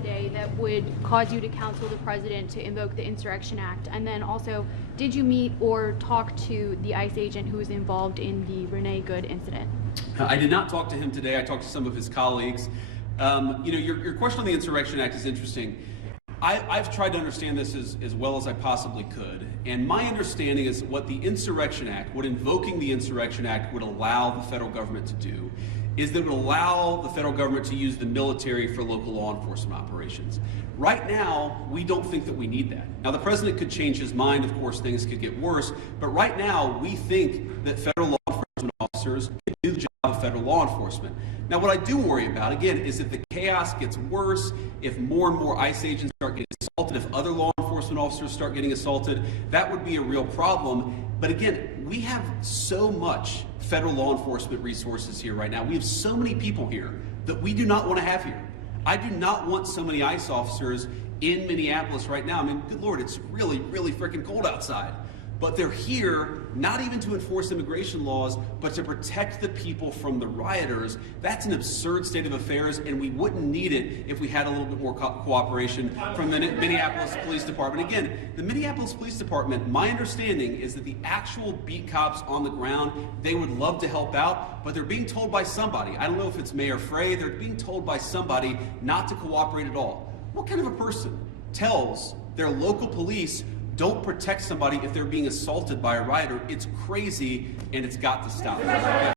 today that would cause you to counsel the president to invoke the Insurrection Act? And then also, did you meet or talk to the ICE agent who was involved in the Renee Good incident? I did not talk to him today. I talked to some of his colleagues. Your question on the Insurrection Act is interesting. I've tried to understand this as well as I possibly could, and my understanding is what the Insurrection Act, what invoking the Insurrection Act would allow the federal government to do is that it would allow the federal government to use the military for local law enforcement operations. Right now, we don't think that we need that. Now, the president could change his mind. Of course, things could get worse, but right now, we think that federal law enforcement officers can do the job of federal law enforcement. Now, what I do worry about, again, is if the chaos gets worse, if more and more ICE agents start getting assaulted, if other law enforcement officers start getting assaulted, that would be a real problem. But again, we have so much federal law enforcement resources here right now. We have so many people here that we do not want to have here. I do not want so many ICE officers in Minneapolis right now. I mean, good Lord, it's really, really freaking cold outside. But they're here not even to enforce immigration laws, but to protect the people from the rioters. That's an absurd state of affairs, and we wouldn't need it if we had a little bit more cooperation from the Minneapolis Police Department. Again, the Minneapolis Police Department, my understanding is that the actual beat cops on the ground, they would love to help out, but they're being told by somebody, I don't know if it's Mayor Frey, they're being told by somebody not to cooperate at all. What kind of a person tells their local police don't protect somebody if they're being assaulted by a rioter? It's crazy, and it's got to stop.